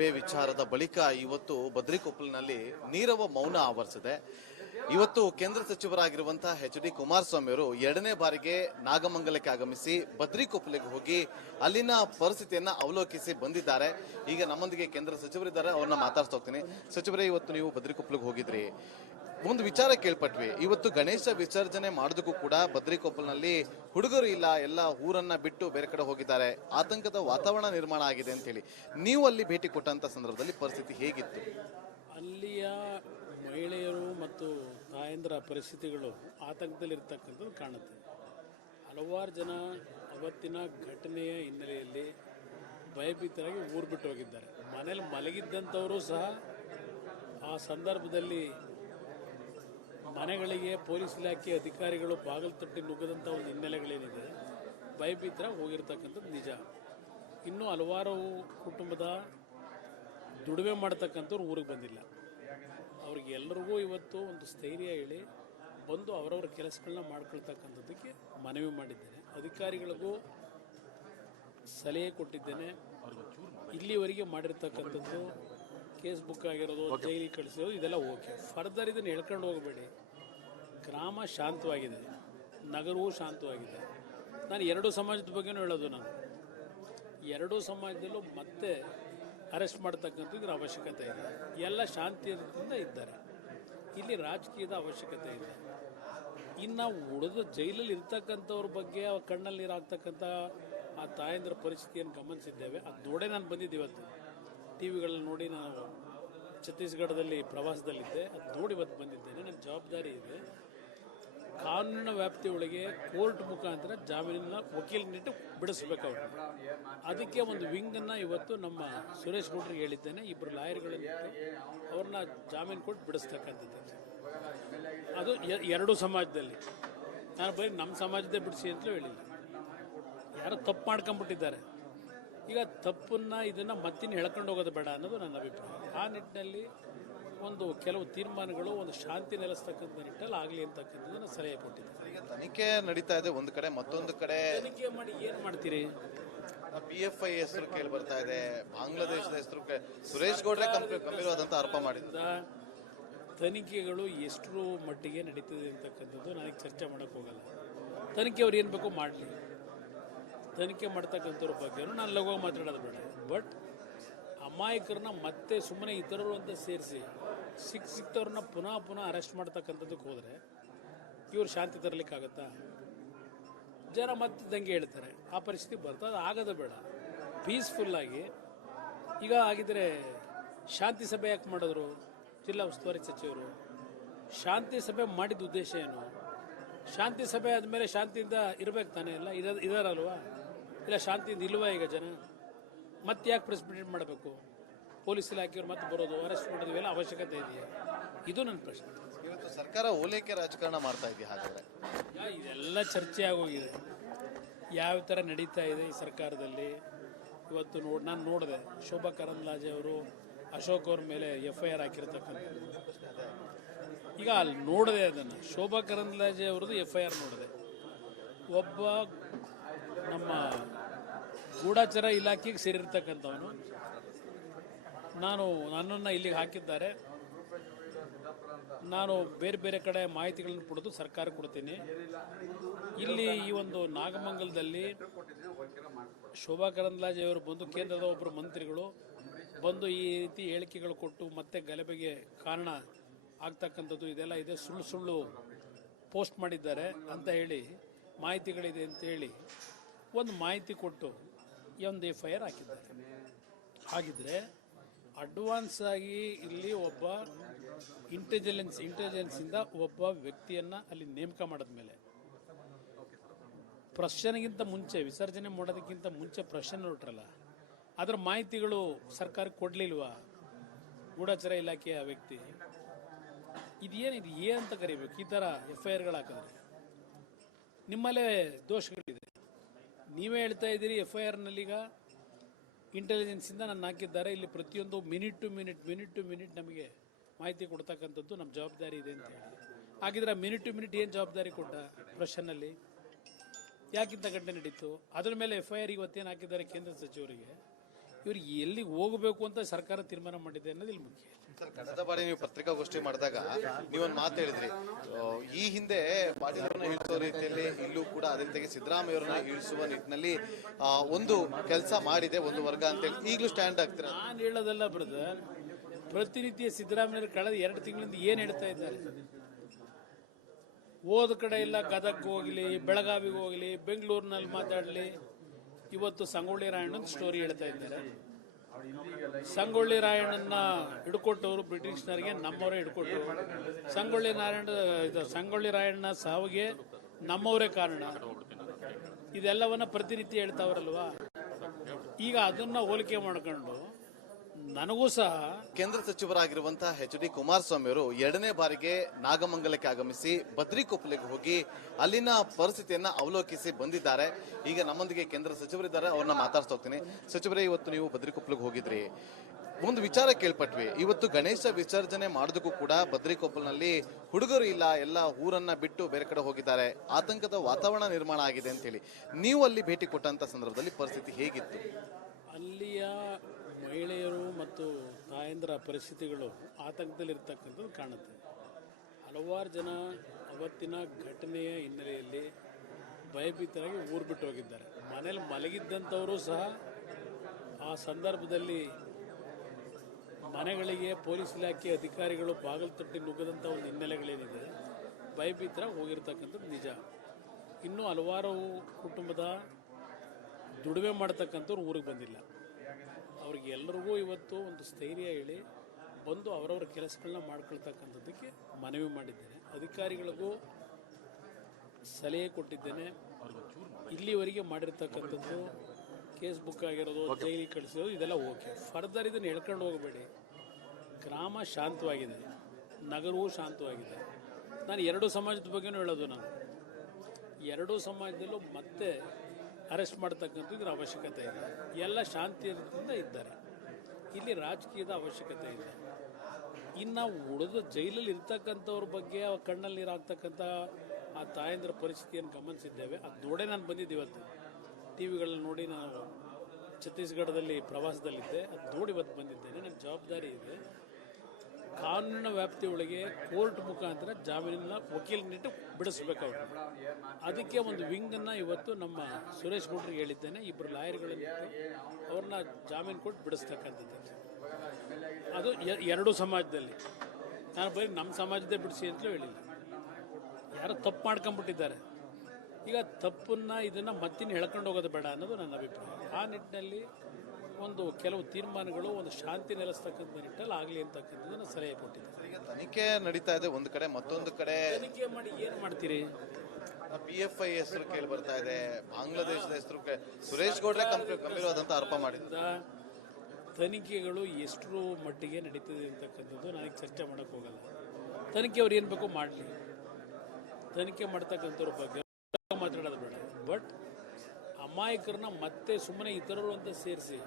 ಸಭೆ ವಿಚಾರದ ಬಳಿಕ ಇವತ್ತು ಬದ್ರಿಕೊಪ್ಪಲಿನಲ್ಲಿ ನೀರವ ಮೌನ ಆವರಿಸಿದೆ. ಇವತ್ತು ಕೇಂದ್ರ ಸಚಿವರಾಗಿರುವಂತಹ ಎಚ್.ಡಿ. ಕುಮಾರಸ್ವಾಮಿ ಅವರು ಎರಡನೇ ಬಾರಿಗೆ ನಾಗಮಂಗಲಕ್ಕೆ ಆಗಮಿಸಿ ಬದ್ರಿಕೊಪ್ಪಲಿಗೆ ಹೋಗಿ ಅಲ್ಲಿನ ಪರಿಸ್ಥಿತಿಯನ್ನ ಅವಲೋಕಿಸಿ ಬಂದಿದ್ದಾರೆ. ಈಗ ನಮ್ಮೊಂದಿಗೆ ಕೇಂದ್ರ ಸಚಿವರಿದ್ದಾರೆ, ಅವ್ರನ್ನ ಮಾತಾಡ್ತಾ ಹೋಗ್ತೀನಿ. ಸಚಿವರೇ, ಇವತ್ತು ನೀವು ಬದ್ರಿಕೊಪ್ಪಲಿಗೆ ಹೋಗಿದ್ರಿ, ಒಂದು ವಿಚಾರ ಕೇಳ್ಪಟ್ವಿ. ಇವತ್ತು ಗಣೇಶ ವಿಸರ್ಜನೆ ಮಾಡೋದಕ್ಕೂ ಕೂಡ ಬದ್ರಿಕೊಪ್ಪಲಿನಲ್ಲಿ ಹುಡುಗರು ಇಲ್ಲ, ಎಲ್ಲ ಊರನ್ನ ಬಿಟ್ಟು ಬೇರೆ ಕಡೆ ಹೋಗಿದ್ದಾರೆ, ಆತಂಕದ ವಾತಾವರಣ ನಿರ್ಮಾಣ ಆಗಿದೆ ಅಂತ ಹೇಳಿ ನೀವು ಅಲ್ಲಿ ಭೇಟಿ ಕೊಟ್ಟಂತ ಸಂದರ್ಭದಲ್ಲಿ ಪರಿಸ್ಥಿತಿ ಹೇಗಿತ್ತು? ಅಲ್ಲಿಯ ಮಹಿಳೆಯರು ಮತ್ತು ತಾಯಂದಿರ ಪರಿಸ್ಥಿತಿಗಳು ಆತಂಕದಲ್ಲಿರ್ತಕ್ಕಂಥದ್ದು ಕಾಣುತ್ತೆ. ಹಲವಾರು ಜನ ಅವತ್ತಿನ ಘಟನೆಯ ಹಿನ್ನೆಲೆಯಲ್ಲಿ ಭಯಭೀತರಾಗಿ ಊರು ಬಿಟ್ಟು ಹೋಗಿದ್ದಾರೆ. ಮನೇಲಿ ಮಲಗಿದ್ದಂಥವರು ಸಹ ಆ ಸಂದರ್ಭದಲ್ಲಿ ಮನೆಗಳಿಗೆ ಪೊಲೀಸ್ ಇಲಾಖೆ ಅಧಿಕಾರಿಗಳು ಬಾಗಿಲು ತಟ್ಟಿ ನುಗ್ಗದಂಥ ಒಂದು ಹಿನ್ನೆಲೆಗಳೇನಿದೆ, ಭಯಭೀತರಾಗಿ ಹೋಗಿರ್ತಕ್ಕಂಥದ್ದು ನಿಜ. ಇನ್ನೂ ಹಲವಾರು ಕುಟುಂಬದ ದುಡಿಮೆ ಮಾಡ್ತಕ್ಕಂಥವ್ರು ಊರಿಗೆ ಬಂದಿಲ್ಲ. ಅವ್ರಿಗೆ ಎಲ್ಲರಿಗೂ ಇವತ್ತು ಒಂದು ಸ್ಥೈರ್ಯ ಹೇಳಿ ಬಂದು ಅವರವರ ಕೆಲಸಗಳನ್ನ ಮಾಡ್ಕೊಳ್ತಕ್ಕಂಥದ್ದಕ್ಕೆ ಮನವಿ ಮಾಡಿದ್ದೇನೆ. ಅಧಿಕಾರಿಗಳಿಗೂ ಸಲಹೆ ಕೊಟ್ಟಿದ್ದೇನೆ. ಇಲ್ಲಿವರೆಗೆ ಮಾಡಿರ್ತಕ್ಕಂಥದ್ದು ಕೇಸ್ ಬುಕ್ ಆಗಿರೋದು, ಜೈಲಿಗೆ ಕಳಿಸಿರೋದು, ಇದೆಲ್ಲ ಓಕೆ. ಫರ್ದರ್ ಇದನ್ನು ಹೇಳ್ಕೊಂಡು ಹೋಗಬೇಡಿ. ಗ್ರಾಮ ಶಾಂತವಾಗಿದೆ, ನಗರವೂ ಶಾಂತವಾಗಿದೆ. ನಾನು ಎರಡೂ ಸಮಾಜದ ಬಗ್ಗೆನೂ ಹೇಳೋದು. ನಾನು ಎರಡೂ ಸಮಾಜದಲ್ಲೂ ಮತ್ತೆ ಅರೆಸ್ಟ್ ಮಾಡ್ತಕ್ಕಂಥ ಇದರ ಅವಶ್ಯಕತೆ ಇದೆ. ಎಲ್ಲ ಶಾಂತಿಯಿಂದ ಇದ್ದಾರೆ. ಇಲ್ಲಿ ರಾಜಕೀಯದ ಅವಶ್ಯಕತೆ ಇದೆ. ಇನ್ನು ಉಳಿದು ಜೈಲಲ್ಲಿ ಇರ್ತಕ್ಕಂಥವ್ರ ಬಗ್ಗೆ ಕಣ್ಣಲ್ಲಿ ನೀರು ಹಾಕ್ತಕ್ಕಂಥ ಆ ತಾಯಂದಿರ ಪರಿಸ್ಥಿತಿಯನ್ನು ಗಮನಿಸಿದ್ದೇವೆ. ಅದು ನೋಡೇ ನಾನು ಬಂದಿದ್ದೆ. ಇವತ್ತು ಟಿ ವಿಗಳಲ್ಲಿ ನೋಡಿ ನಾನು ಛತ್ತೀಸ್ಗಢದಲ್ಲಿ ಪ್ರವಾಸದಲ್ಲಿದ್ದೆ. ಅದು ನೋಡಿ ಇವತ್ತು ಬಂದಿದ್ದೇನೆ. ನನ್ನ ಜವಾಬ್ದಾರಿ ಇದೆ. ಕಾನೂನಿನ ವ್ಯಾಪ್ತಿಯೊಳಗೆ ಕೋರ್ಟ್ ಮುಖಾಂತರ ಜಾಮೀನಿನ ವಕೀಲನಿಟ್ಟು ಬಿಡಿಸ್ಬೇಕು ಅವರು. ಅದಕ್ಕೆ ಒಂದು ವಿಂಗನ್ನು ಇವತ್ತು ನಮ್ಮ ಸುರೇಶ್ ಗೌಡ್ರಿಗೆ ಹೇಳಿದ್ದೇನೆ. ಇಬ್ಬರು ಲಾಯರ್ಗಳನ್ನು ಅವ್ರನ್ನ ಜಾಮೀನು ಕೊಟ್ಟು ಬಿಡಿಸ್ತಕ್ಕಂಥದ್ದು. ಅದು ಎರಡೂ ಸಮಾಜದಲ್ಲಿ. ನಾನು ಬರೀ ನಮ್ಮ ಸಮಾಜದೇ ಬಿಡಿಸಿ ಅಂತಲೂ ಹೇಳಿಲ್ಲ. ಯಾರೋ ತಪ್ಪು ಮಾಡ್ಕೊಂಡ್ಬಿಟ್ಟಿದ್ದಾರೆ. ಈಗ ತಪ್ಪನ್ನ ಇದನ್ನು ಮತ್ತಿನ್ನು ಹೇಳ್ಕೊಂಡು ಹೋಗೋದು ಬೇಡ ಅನ್ನೋದು ನನ್ನ ಅಭಿಪ್ರಾಯ. ಆ ನಿಟ್ಟಿನಲ್ಲಿ ಒಂದು ಕೆಲವು ತೀರ್ಮಾನಗಳು ಒಂದು ಶಾಂತಿ ನೆಲೆಸ್ತಕ್ಕಂಥ ನಿಟ್ಟಲ್ಲಿ ಆಗಲಿ ಅಂತಕ್ಕಂಥದ್ದನ್ನು ಸಲಹೆ ಕೊಟ್ಟಿದ್ದಾರೆ. ಈಗ ತನಿಖೆ ನಡೀತಾ ಇದೆ ಒಂದು ಕಡೆ, ಮತ್ತೊಂದು ಕಡೆ ತನಿಖೆ ಮಾಡಿ ಏನು ಮಾಡ್ತೀರಿ? PFI ಹೆಸರು ಕೇಳಿ ಬರ್ತಾ ಇದೆ, ಬಾಂಗ್ಲಾದೇಶದ ಹೆಸರು ಸುರೇಶ್ ಗೌಡ್ರೆ ಗಂಭೀರವಾದಂತ ಆರೋಪ ಮಾಡಿದ್ದಾರೆ. ತನಿಖೆಗಳು ಎಷ್ಟು ಮಟ್ಟಿಗೆ ನಡೀತಿದೆ ಅಂತಕ್ಕಂಥದ್ದು ನನಗೆ ಚರ್ಚೆ ಮಾಡೋಕ್ಕೆ ಹೋಗಲ್ಲ. ತನಿಖೆ ಅವ್ರು ಏನು ಬೇಕೋ ಮಾಡಲಿ. ತನಿಖೆ ಮಾಡ್ತಕ್ಕಂಥವ್ರ ಬಗ್ಗೆನೂ ನಾನು ಲಘುವಾಗಿ ಮಾತಾಡೋದು ಬೇಡ. ಬಟ್ ಅಮಾಯಕರನ್ನ ಮತ್ತೆ ಸುಮ್ಮನೆ ಇತರರು ಅಂತ ಸೇರಿಸಿ ಸಿಕ್ತವ್ರನ್ನ ಪುನಃ ಅರೆಸ್ಟ್ ಮಾಡ್ತಕ್ಕಂಥದ್ದಕ್ಕೆ ಹೋದರೆ ಇವ್ರು ಶಾಂತಿ ತರಲಿಕ್ಕಾಗತ್ತಾ? ಜನ ಮತ್ತೆ ದಂಗೆ ಹೇಳ್ತಾರೆ. ಆ ಪರಿಸ್ಥಿತಿ ಬರ್ತದೆ. ಅದು ಆಗೋದು ಬೇಡ. ಪೀಸ್ಫುಲ್ಲಾಗಿ ಈಗ ಆಗಿದ್ರೆ ಶಾಂತಿ ಸಭೆ ಯಾಕೆ ಮಾಡಿದ್ರು ಜಿಲ್ಲಾ ಉಸ್ತುವಾರಿ ಸಚಿವರು? ಶಾಂತಿ ಸಭೆ ಮಾಡಿದ ಉದ್ದೇಶ ಏನು? ಶಾಂತಿ ಸಭೆ ಆದಮೇಲೆ ಶಾಂತಿಯಿಂದ ಇರಬೇಕು ತಾನೇ? ಎಲ್ಲ ಇದಾರಲ್ವಾ? ಇಲ್ಲ ಶಾಂತಿಯಿಂದ ಇಲ್ವಾ ಈಗ ಜನ? ಮತ್ತೆ ಯಾಕೆ ಪ್ರೆಸ್ ಮೀಟ್ ಮಾಡಬೇಕು? ಪೊಲೀಸ್ ಇಲಾಖೆಯವರು ಮತ್ತೆ ಬರೋದು, ಅರೆಸ್ಟ್ ಮಾಡೋದು, ಇವೆಲ್ಲ ಅವಶ್ಯಕತೆ ಇದೆಯಾ? ಇದು ನನ್ನ ಪ್ರಶ್ನೆ. ಇವತ್ತು ಸರ್ಕಾರ ಓಲೈಕೆ ರಾಜಕಾರಣ ಮಾಡ್ತಾ ಇದೆಯಾ? ಹಾಗಾದ್ರೆ ಇದೆಲ್ಲ ಚರ್ಚೆ ಆಗೋಗಿದೆ. ಯಾವ ಥರ ನಡೀತಾ ಇದೆ ಈ ಸರ್ಕಾರದಲ್ಲಿ. ಇವತ್ತು ನಾನು ನೋಡಿದೆ, ಶೋಭಾ ಕರಂದ್ಲಾಜೆ ಅವರು ಅಶೋಕ್ ಅವ್ರ ಮೇಲೆ FIR ಹಾಕಿರ್ತಕ್ಕಂಥದ್ದು. ಈಗ ಅಲ್ಲಿ ನೋಡಿದೆ, ಅದನ್ನು ಶೋಭಾ ಕರಂದ್ಲಾಜೆ ಅವ್ರದ್ದು FIR ನೋಡಿದೆ. ಒಬ್ಬ ನಮ್ಮ ಗೂಢಾಚಾರ ಇಲಾಖೆಗೆ ಸೇರಿರ್ತಕ್ಕಂಥವನು. ನನ್ನನ್ನು ಇಲ್ಲಿಗೆ ಹಾಕಿದ್ದಾರೆ. ನಾನು ಬೇರೆ ಬೇರೆ ಕಡೆ ಮಾಹಿತಿಗಳನ್ನು ಪಡೆದು ಸರ್ಕಾರ ಕೊಡ್ತೀನಿ. ಇಲ್ಲಿ ಈ ಒಂದು ನಾಗಮಂಗಲದಲ್ಲಿ ಶೋಭಾ ಕರಂದ್ಲಾಜೆ ಅವರು ಬಂದು, ಕೇಂದ್ರದ ಒಬ್ಬರು ಮಂತ್ರಿಗಳು ಬಂದು ಈ ರೀತಿ ಹೇಳಿಕೆಗಳು ಕೊಟ್ಟು ಮತ್ತೆ ಗಲಭೆಗೆ ಕಾರಣ ಆಗ್ತಕ್ಕಂಥದ್ದು ಇದೆಲ್ಲ ಇದೆ, ಸುಳ್ಳು ಪೋಸ್ಟ್ ಮಾಡಿದ್ದಾರೆ ಅಂತ ಹೇಳಿ, ಮಾಹಿತಿಗಳಿದೆ ಅಂತ ಹೇಳಿ ಒಂದು ಮಾಹಿತಿ ಕೊಟ್ಟು ಒಂದು FIR ಹಾಕಿದ್ದಾರೆ. ಹಾಗಿದ್ರೆ ಅಡ್ವಾನ್ಸ್ ಆಗಿ ಇಲ್ಲಿ ಒಬ್ಬ ಇಂಟೆಲಿಜೆನ್ಸಿಂದ ಒಬ್ಬ ವ್ಯಕ್ತಿಯನ್ನು ಅಲ್ಲಿ ನೇಮಕ ಮಾಡಿದ ಮೇಲೆ ಪ್ರಶ್ನೆಗಿಂತ ಮುಂಚೆ, ವಿಸರ್ಜನೆ ಮಾಡೋದಕ್ಕಿಂತ ಮುಂಚೆ ಪ್ರಶ್ನೆ ಹೊರಟ್ರಲ್ಲ, ಅದರ ಮಾಹಿತಿಗಳು ಸರ್ಕಾರಕ್ಕೆ ಕೊಡಲಿಲ್ವಾ ಗೂಢಾಚಾರ ಇಲಾಖೆಯ ವ್ಯಕ್ತಿ? ಇದೇನಿದು ಅಂತ ಕರಿಬೇಕು? ಈ ಥರ FIRಗಳು ಹಾಕಿದ್ರೆ ನಿಮ್ಮಲ್ಲೇ ದೋಷಗಳಿದೆ. ನೀವೇ ಹೇಳ್ತಾ ಇದ್ದೀರಿ FIRನಲ್ಲೀಗ ಇಂಟೆಲಿಜೆನ್ಸಿಂದ ನನ್ನ ಹಾಕಿದ್ದಾರೆ, ಇಲ್ಲಿ ಪ್ರತಿಯೊಂದು ಮಿನಿಟ್ ಟು ಮಿನಿಟ್ ನಮಗೆ ಮಾಹಿತಿ ಕೊಡ್ತಕ್ಕಂಥದ್ದು ನಮ್ಮ ಜವಾಬ್ದಾರಿ ಇದೆ ಅಂತ ಹೇಳಿ. ಹಾಗಿದ್ರೆ ಮಿನಿಟ್ ಟು ಮಿನಿಟ್ ಏನು ಜವಾಬ್ದಾರಿ ಕೊಟ್ಟ ಪ್ರಶ್ನೆಯಲ್ಲಿ? ಯಾಕಿಂತ ಘಟನೆ ನಡೀತು? ಅದರ ಮೇಲೆ FIR ಇವತ್ತೇನು ಹಾಕಿದ್ದಾರೆ ಕೇಂದ್ರ ಸಚಿವರಿಗೆ? ಇವ್ರು ಎಲ್ಲಿಗೆ ಹೋಗಬೇಕು ಅಂತ ಸರ್ಕಾರ ತೀರ್ಮಾನ ಮಾಡಿದೆ ಅನ್ನೋದು ಇಲ್ಲಿ ಮುಖ್ಯ. ಸರ್, ಕಳೆದ ಬಾರಿ ನೀವು ಪತ್ರಿಕಾಗೋಷ್ಠಿ ಮಾಡಿದಾಗ ನೀವೊಂದು ಮಾತು ಹೇಳಿದ್ರಿ, ಈ ಹಿಂದೆ ಪಾಟೀಲ್ ಅವರನ್ನ ಇಳಿಸೋ ರೀತಿಯಲ್ಲಿ ಇಲ್ಲೂ ಕೂಡ ಅದೇ ರೀತಿಯಾಗಿ ಸಿದ್ದರಾಮಯ್ಯ ಅವರನ್ನ ಇಳಿಸುವ ನಿಟ್ಟಿನಲ್ಲಿ ಒಂದು ಕೆಲಸ ಮಾಡಿದೆ ಒಂದು ವರ್ಗ ಅಂತೇಳಿ ಈಗಲೂ ಸ್ಟ್ಯಾಂಡ್ ಆಗ್ತೀರಾ? ನಾನು ಹೇಳೋದಲ್ಲ ಬ್ರದರ್, ಪ್ರತಿನಿತ್ಯ ಸಿದ್ದರಾಮಯ್ಯ ಕಳೆದ 2 ತಿಂಗಳಿಂದ ಏನು ಹೇಳ್ತಾ ಇದ್ದಾರೆ? ಹೋದ ಕಡೆ ಇಲ್ಲ, ಗದಗ್ ಹೋಗ್ಲಿ, ಬೆಳಗಾವಿಗೆ ಹೋಗ್ಲಿ, ಬೆಂಗಳೂರಿನಲ್ಲಿ ಮಾತಾಡಲಿ, ಇವತ್ತು ಸಂಗೊಳ್ಳಿ ರಾಯಣ್ಣನ ಸ್ಟೋರಿ ಹೇಳ್ತಾ ಇದ್ದಾರೆ. ಸಂಗೊಳ್ಳಿ ರಾಯಣ್ಣನ ಹಿಡ್ಕೊಟ್ಟವರು ಬ್ರಿಟಿಷ್ನರಿಗೆ ನಮ್ಮವರೇ ಹಿಡ್ಕೊಟ್ಟರು. ಸಂಗೊಳ್ಳಿ ರಾಯಣ್ಣ ಸಾವಿಗೆ ನಮ್ಮವರೇ ಕಾರಣ. ಇದೆಲ್ಲವನ್ನ ಪ್ರತಿನಿತ್ಯ ಹೇಳ್ತಾವ್ರಲ್ವಾ? ಈಗ ಅದನ್ನ ಹೋಲಿಕೆ ಮಾಡ್ಕೊಂಡು ನನಗೂ ಸಹ ಕೇಂದ್ರ ಸಚಿವರಾಗಿರುವಂತಹ ಎಚ್.ಡಿ. ಕುಮಾರಸ್ವಾಮಿ ಅವರು 2ನೇ ಬಾರಿಗೆ ನಾಗಮಂಗಲಕ್ಕೆ ಆಗಮಿಸಿ ಬದ್ರಿಕೊಪ್ಪಲಿಗೆ ಹೋಗಿ ಅಲ್ಲಿನ ಪರಿಸ್ಥಿತಿಯನ್ನ ಅವಲೋಕಿಸಿ ಬಂದಿದ್ದಾರೆ. ಈಗ ನಮ್ಮೊಂದಿಗೆ ಕೇಂದ್ರ ಸಚಿವರಿದ್ದಾರೆ, ಅವ್ರನ್ನ ಮಾತಾಡ್ತಾ ಹೋಗ್ತೀನಿ. ಸಚಿವರೇ, ಇವತ್ತು ನೀವು ಬದ್ರಿಕೊಪ್ಪಲಿಗೆ ಹೋಗಿದ್ರಿ, ಒಂದು ವಿಚಾರ ಕೇಳ್ಪಟ್ವಿ. ಇವತ್ತು ಗಣೇಶ ವಿಸರ್ಜನೆ ಮಾಡೋದಕ್ಕೂ ಕೂಡ ಬದ್ರಿಕೊಪ್ಪಲಿನಲ್ಲಿ ಹುಡುಗರು ಇಲ್ಲ, ಎಲ್ಲ ಊರನ್ನ ಬಿಟ್ಟು ಬೇರೆ ಕಡೆ ಹೋಗಿದ್ದಾರೆ, ಆತಂಕದ ವಾತಾವರಣ ನಿರ್ಮಾಣ ಆಗಿದೆ ಅಂತ ಹೇಳಿ ನೀವು ಅಲ್ಲಿ ಭೇಟಿ ಕೊಟ್ಟಂತ ಸಂದರ್ಭದಲ್ಲಿ ಪರಿಸ್ಥಿತಿ ಹೇಗಿತ್ತು? ಅಲ್ಲಿಯ ಮಹಿಳೆಯರು ಮತ್ತು ತಾಯಂದಿರ ಪರಿಸ್ಥಿತಿಗಳು ಆತಂಕದಲ್ಲಿರ್ತಕ್ಕಂಥದ್ದು ಕಾಣುತ್ತೆ. ಹಲವಾರು ಜನ ಅವತ್ತಿನ ಘಟನೆಯ ಹಿನ್ನೆಲೆಯಲ್ಲಿ ಭಯಭೀತರಾಗಿ ಊರು ಬಿಟ್ಟು ಹೋಗಿದ್ದಾರೆ. ಮನೇಲಿ ಮಲಗಿದ್ದಂಥವರು ಸಹ ಆ ಸಂದರ್ಭದಲ್ಲಿ ಮನೆಗಳಿಗೆ ಪೊಲೀಸ್ ಇಲಾಖೆ ಅಧಿಕಾರಿಗಳು ಬಾಗಿಲು ತಟ್ಟಿ ನುಗ್ಗದಂಥ ಒಂದು ಹಿನ್ನೆಲೆಗಳೇನಿದೆ, ಭಯಭೀತರಾಗಿ ಹೋಗಿರ್ತಕ್ಕಂಥದ್ದು ನಿಜ. ಇನ್ನೂ ಹಲವಾರು ಕುಟುಂಬದ ದುಡಿಮೆ ಮಾಡ್ತಕ್ಕಂಥವ್ರು ಊರಿಗೆ ಬಂದಿಲ್ಲ. ಅವ್ರಿಗೆ ಎಲ್ಲರಿಗೂ ಇವತ್ತು ಒಂದು ಸ್ಥೈರ್ಯ ಹೇಳಿ ಬಂದು ಅವರವರ ಕೆಲಸಗಳನ್ನ ಮಾಡ್ಕೊಳ್ತಕ್ಕಂಥದ್ದಕ್ಕೆ ಮನವಿ ಮಾಡಿದ್ದೇನೆ. ಅಧಿಕಾರಿಗಳಿಗೂ ಸಲಹೆ ಕೊಟ್ಟಿದ್ದೇನೆ. ಇಲ್ಲಿವರೆಗೆ ಮಾಡಿರ್ತಕ್ಕಂಥದ್ದು ಕೇಸ್ ಬುಕ್ ಆಗಿರೋದು, ಜೈಲಿಗೆ ಕಳಿಸೋದು, ಇದೆಲ್ಲ ಓಕೆ. ಫರ್ದರ್ ಇದನ್ನು ಹೇಳ್ಕೊಂಡು ಹೋಗಬೇಡಿ. ಗ್ರಾಮ ಶಾಂತವಾಗಿದೆ, ನಗರವೂ ಶಾಂತವಾಗಿದೆ. ನಾನು 2 ಸಮಾಜದ ಬಗ್ಗೆನೂ ಹೇಳೋದು. ನಾನು 2 ಸಮಾಜದಲ್ಲೂ ಮತ್ತೆ ಅರೆಸ್ಟ್ ಮಾಡ್ತಕ್ಕಂಥ ಇದರ ಅವಶ್ಯಕತೆ ಇದೆ. ಎಲ್ಲ ಶಾಂತಿಯಿಂದ ಇದ್ದಾರೆ. ಇಲ್ಲಿ ರಾಜಕೀಯದ ಅವಶ್ಯಕತೆ ಇದೆ. ಇನ್ನು ಉಳಿದ ಜೈಲಲ್ಲಿ ಇರ್ತಕ್ಕಂಥವ್ರ ಬಗ್ಗೆ ಕಣ್ಣಲ್ಲಿ ನೀರು ಹಾಕ್ತಕ್ಕಂಥ ಆ ತಾಯಂದ್ರ ಪರಿಸ್ಥಿತಿಯನ್ನು ಗಮನಿಸಿದ್ದೇವೆ. ಅದು ನೋಡೇ ನಾನು ಬಂದಿದ್ದೆ. ಇವತ್ತು ಟಿ ವಿಗಳಲ್ಲಿ ನೋಡಿ, ನಾನು ಛತ್ತೀಸ್ಗಢದಲ್ಲಿ ಪ್ರವಾಸದಲ್ಲಿದ್ದೆ, ಅದು ನೋಡಿ ಇವತ್ತು ಬಂದಿದ್ದೇನೆ. ನನ್ನ ಜವಾಬ್ದಾರಿ ಇದೆ. ಕಾನೂನಿನ ವ್ಯಾಪ್ತಿಯೊಳಗೆ ಕೋರ್ಟ್ ಮುಖಾಂತರ ಜಾಮೀನಿನ ವಕೀಲನಿಟ್ಟು ಬಿಡಿಸ್ಬೇಕು ಅವರು. ಅದಕ್ಕೆ ಒಂದು ವಿಂಗನ್ನು ಇವತ್ತು ನಮ್ಮ ಸುರೇಶ್ ಗೌಡ್ರಿಗೆ ಹೇಳಿದ್ದೇನೆ. 2 ಲಾಯರ್ಗಳನ್ನು ಅವ್ರನ್ನ ಜಾಮೀನು ಕೊಟ್ಟು ಬಿಡಿಸ್ತಕ್ಕಂಥದ್ದು. ಅದು 2 ಸಮಾಜದಲ್ಲಿ. ನಾನು ಬರೀ ನಮ್ಮ ಸಮಾಜದೇ ಬಿಡಿಸಿ ಅಂತಲೂ ಹೇಳಿಲ್ಲ. ಯಾರೋ ತಪ್ಪು ಮಾಡ್ಕೊಂಡ್ಬಿಟ್ಟಿದ್ದಾರೆ. ಈಗ ತಪ್ಪನ್ನ ಇದನ್ನು ಮತ್ತಿನ್ನು ಎಳ್ಕೊಂಡು ಹೋಗೋದು ಬೇಡ ಅನ್ನೋದು ನನ್ನ ಅಭಿಪ್ರಾಯ. ಆ ನಿಟ್ಟಿನಲ್ಲಿ ಒಂದು ಕೆಲವು ತೀರ್ಮಾನಗಳು ಒಂದು ಶಾಂತಿ ನೆಲೆಸ್ತಕ್ಕಂಥ ನಿಟ್ಟಲ್ಲಿ ಆಗಲಿ ಅಂತಕ್ಕಂಥದ್ದನ್ನು ಸಲಹೆ ಕೊಟ್ಟಿದ್ದಾರೆ. ಈಗ ತನಿಖೆ ನಡೀತಾ ಇದೆ ಒಂದು ಕಡೆ, ಮತ್ತೊಂದು ಕಡೆ ತನಿಖೆ ಮಾಡಿ ಏನು ಮಾಡ್ತೀರಿ? PFI ಹೆಸರು ಕೇಳಿ ಬರ್ತಾ ಇದೆ, ಬಾಂಗ್ಲಾದೇಶದ ಹೆಸರು ಸುರೇಶ್ ಗೌಡ್ರೆ ಗಂಭೀರವಾದಂತಹ ಆರೋಪ ಮಾಡಿದ್ದಾರೆ. ತನಿಖೆಗಳು ಎಷ್ಟು ಮಟ್ಟಿಗೆ ನಡೀತದೆ ಅಂತಕ್ಕಂಥದ್ದು ನನಗೆ ಚರ್ಚೆ ಮಾಡೋಕ್ಕೆ ಹೋಗಲ್ಲ. ತನಿಖೆ ಅವ್ರು ಏನು ಬೇಕೋ ಮಾಡಲಿ. ತನಿಖೆ ಮಾಡ್ತಕ್ಕಂಥವ್ರ ಬಗ್ಗೆ ಮಾತಾಡೋದು ಬೇಡ. ಬಟ್ ಅಮಾಯಕರನ್ನ ಮತ್ತೆ ಸುಮ್ಮನೆ ಇತರರು ಅಂತ ಸೇರಿಸಿ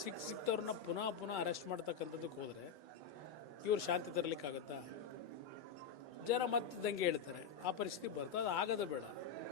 ಸಿಕ್ತವ್ರನ್ನ ಪುನಃ ಅರೆಸ್ಟ್ ಮಾಡ್ತಕ್ಕಂಥದ್ದಕ್ಕೆ ಹೋದರೆ ಇವ್ರು ಶಾಂತಿ ತರಲಿಕ್ಕಾಗತ್ತಾ? ಜನ ಮತ್ತೆ ದಂಗೆ ಹೇಳ್ತಾರೆ. ಆ ಪರಿಸ್ಥಿತಿ ಬರ್ತದೆ. ಅದು ಆಗೋದು ಬೇಡ.